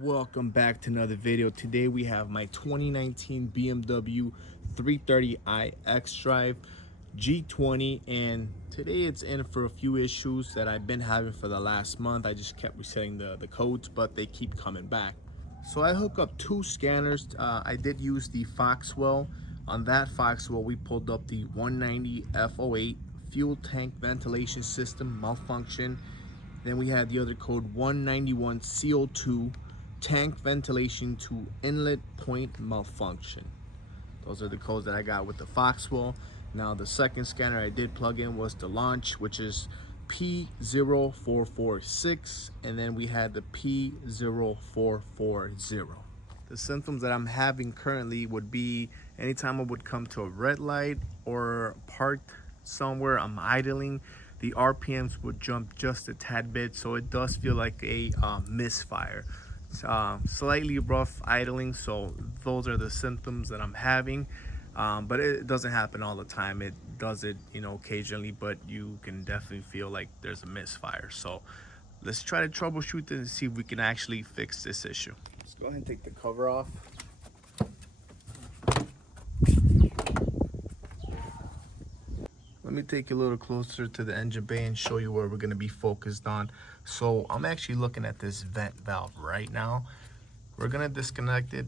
Welcome back to another video. Today we have my 2019 BMW 330i XDrive G20, and today it's in for a few issues that I've been having for the last month. I just kept resetting the codes, but they keep coming back. So I hook up two scanners. I did use the Foxwell. On that Foxwell, we pulled up the 190 F08 fuel tank ventilation system malfunction. Then we had the other code 191 CO2 tank ventilation to inlet point malfunction. Those are the codes that I got with the Foxwell. Now the second scanner I did plug in was the launch, which is P0446, and then we had the P0440. The symptoms that I'm having currently would be anytime I would come to a red light or parked somewhere, I'm idling, the RPMs would jump just a tad bit, so it does feel like a misfire. Slightly rough idling, so those are the symptoms that I'm having, but it doesn't happen all the time. It does it, occasionally, but you can definitely feel like there's a misfire. So let's try to troubleshoot this and see if we can actually fix this issue. Let's go ahead and take the cover off. Let me take you a little closer to the engine bay and show you where we're going to be focused on. So I'm actually looking at this vent valve right now. We're going to disconnect it.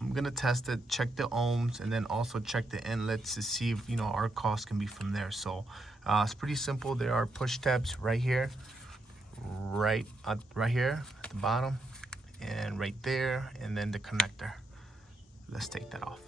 I'm going to test it, check the ohms, and then also check the inlets to see if our cost can be from there. So it's pretty simple. There are push tabs right here, right here at the bottom, and right there, and then the connector. Let's take that off.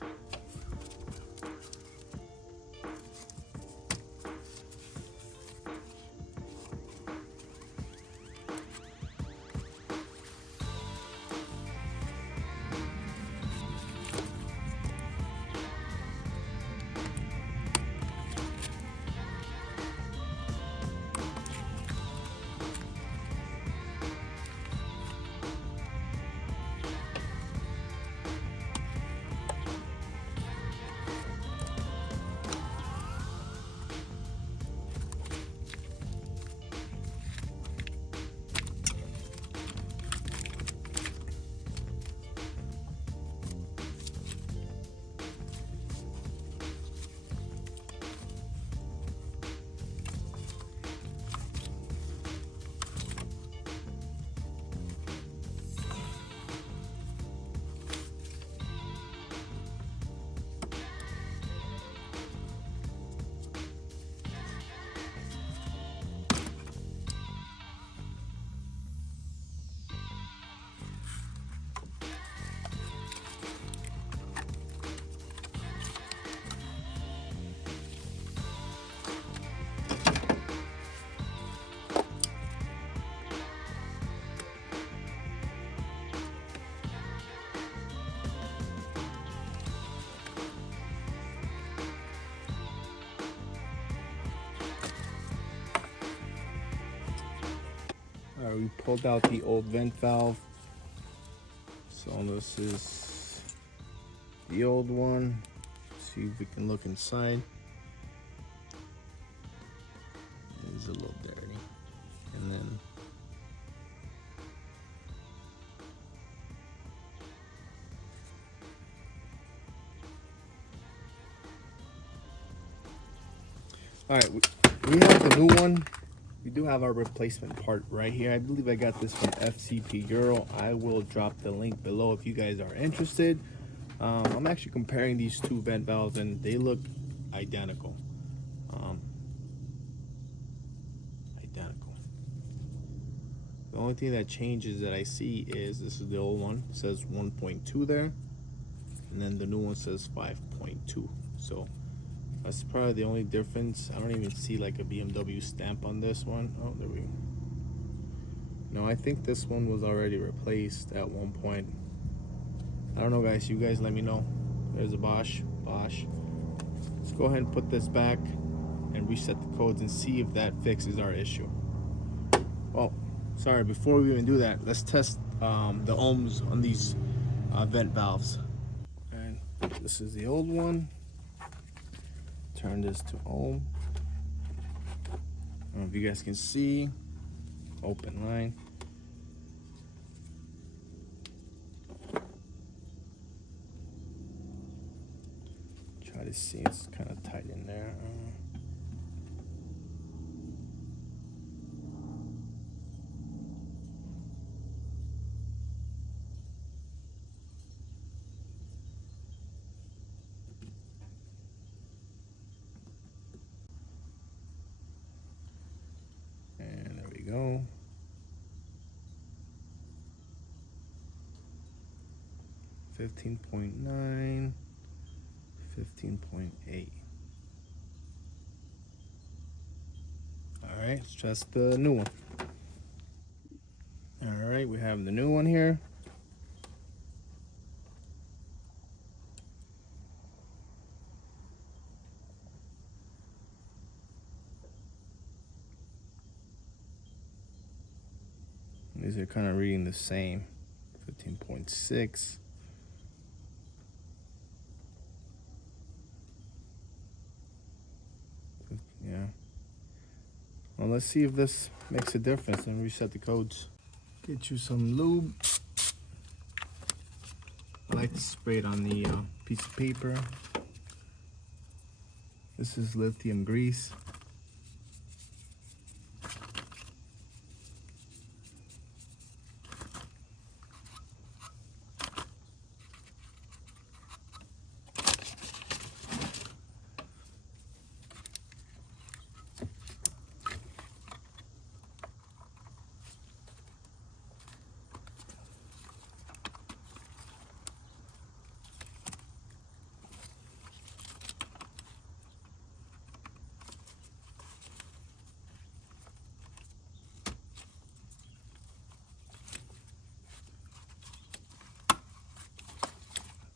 All right, we pulled out the old vent valve. So this is the old one. Let's see if we can look inside. It's a little dirty. And then all right, we have the new one. We do have our replacement part right here. I believe I got this from FCP Euro. I will drop the link below if you guys are interested. I'm actually comparing these two vent valves and they look identical. The only thing that changes that I see is this is the old one. It says 1.2 there. And then the new one says 5.2. So that's probably the only difference. I don't even see like a BMW stamp on this one. Oh, there we go. No, I think this one was already replaced at one point. I don't know, guys. You guys let me know. There's a Bosch. Let's go ahead and put this back and reset the codes and see if that fixes our issue. Well, sorry, before we even do that, let's test the ohms on these vent valves. And this is the old one. Turn this to ohm. I don't know if you guys can see. Open line. try to see. It's kind of tight in there. And there we go. 15.9, 15.8. All right, let's test the new one. All right, we have the new one here. These are kind of reading the same. 15.6. Yeah. Well, let's see if this makes a difference and reset the codes. Get you some lube. I like to spray it on the piece of paper. This is lithium grease.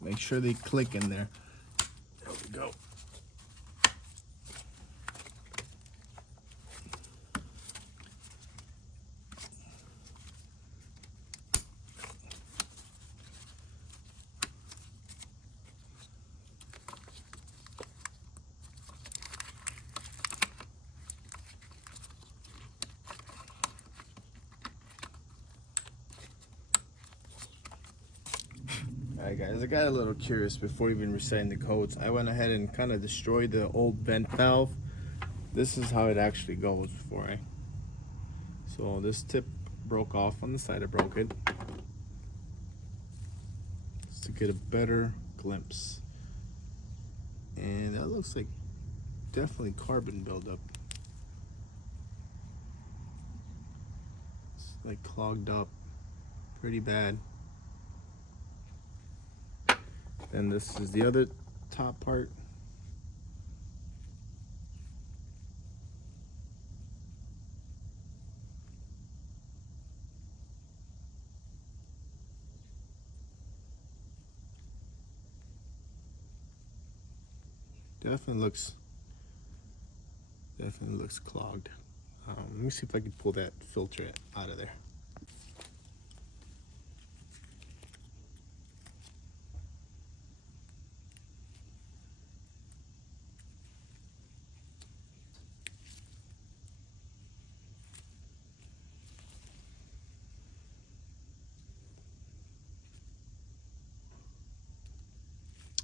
Make sure they click in there. There we go. Alright guys, I got a little curious before even resetting the codes. I went ahead and kind of destroyed the old vent valve. This is how it actually goes for it. So this tip broke off on the side, I broke it. Just to get a better glimpse. And that looks like definitely carbon buildup. It's like clogged up pretty bad. Then this is the other top part. Definitely looks clogged. Let me see if I can pull that filter out of there.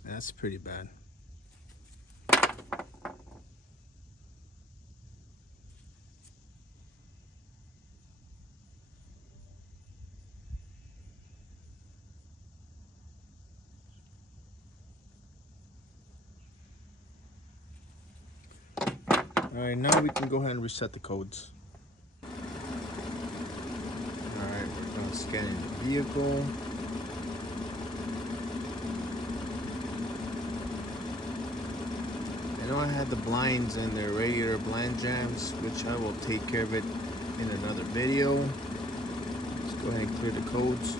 That's pretty bad. Alright, now we can go ahead and reset the codes. Alright, we're going to scan in the vehicle. I know I had the blinds and the regular blind jams, which I will take care of it in another video. Let's go ahead and clear the codes.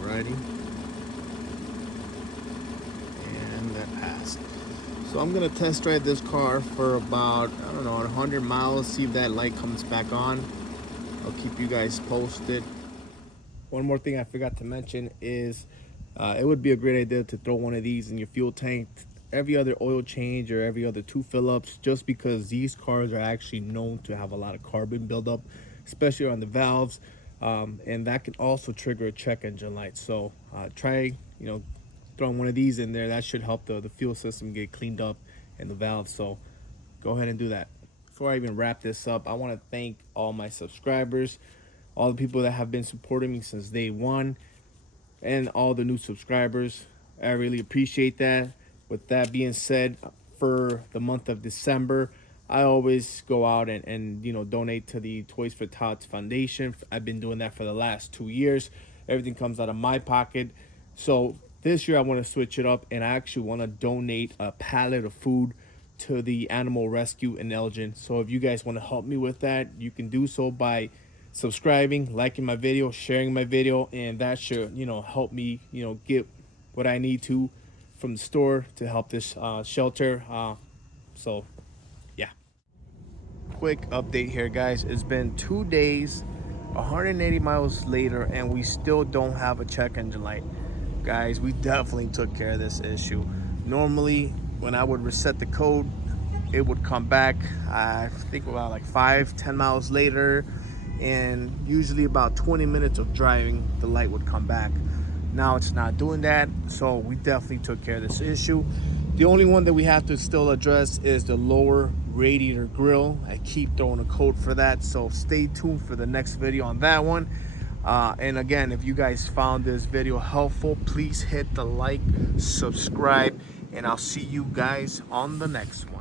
Alrighty. So I'm gonna test drive this car for about, I don't know, 100 miles, see if that light comes back on. I'll keep you guys posted. One more thing I forgot to mention is It would be a great idea to throw one of these in your fuel tank every other oil change or every other 2 fill-ups, just because these cars are actually known to have a lot of carbon buildup, especially on the valves, and that can also trigger a check engine light. So try, throwing one of these in there. That should help the fuel system get cleaned up and the valves. So go ahead and do that. Before I even wrap this up, I want to thank all my subscribers, all the people that have been supporting me since day one, and all the new subscribers. I really appreciate that. With that being said, for the month of December, I always go out and donate to the Toys for Tots Foundation. I've been doing that for the last 2 years. Everything comes out of my pocket. So this year I want to switch it up, and I actually want to donate a pallet of food to the animal rescue in Elgin. So if you guys want to help me with that, you can do so by subscribing, liking my video, sharing my video, and that should help me get what I need to from the store to help this shelter. So yeah, quick update here, guys. It's been 2 days, 180 miles later, and we still don't have a check engine light. Guys, we definitely took care of this issue. Normally when I would reset the code, it would come back, I think about like 5-10 miles later, and usually about 20 minutes of driving, the light would come back. Now it's not doing that, so we definitely took care of this issue. The only one that we have to still address is the lower radiator grill. I keep throwing a code for that, so stay tuned for the next video on that one. And again, if you guys found this video helpful, please hit the like, subscribe, and I'll see you guys on the next one.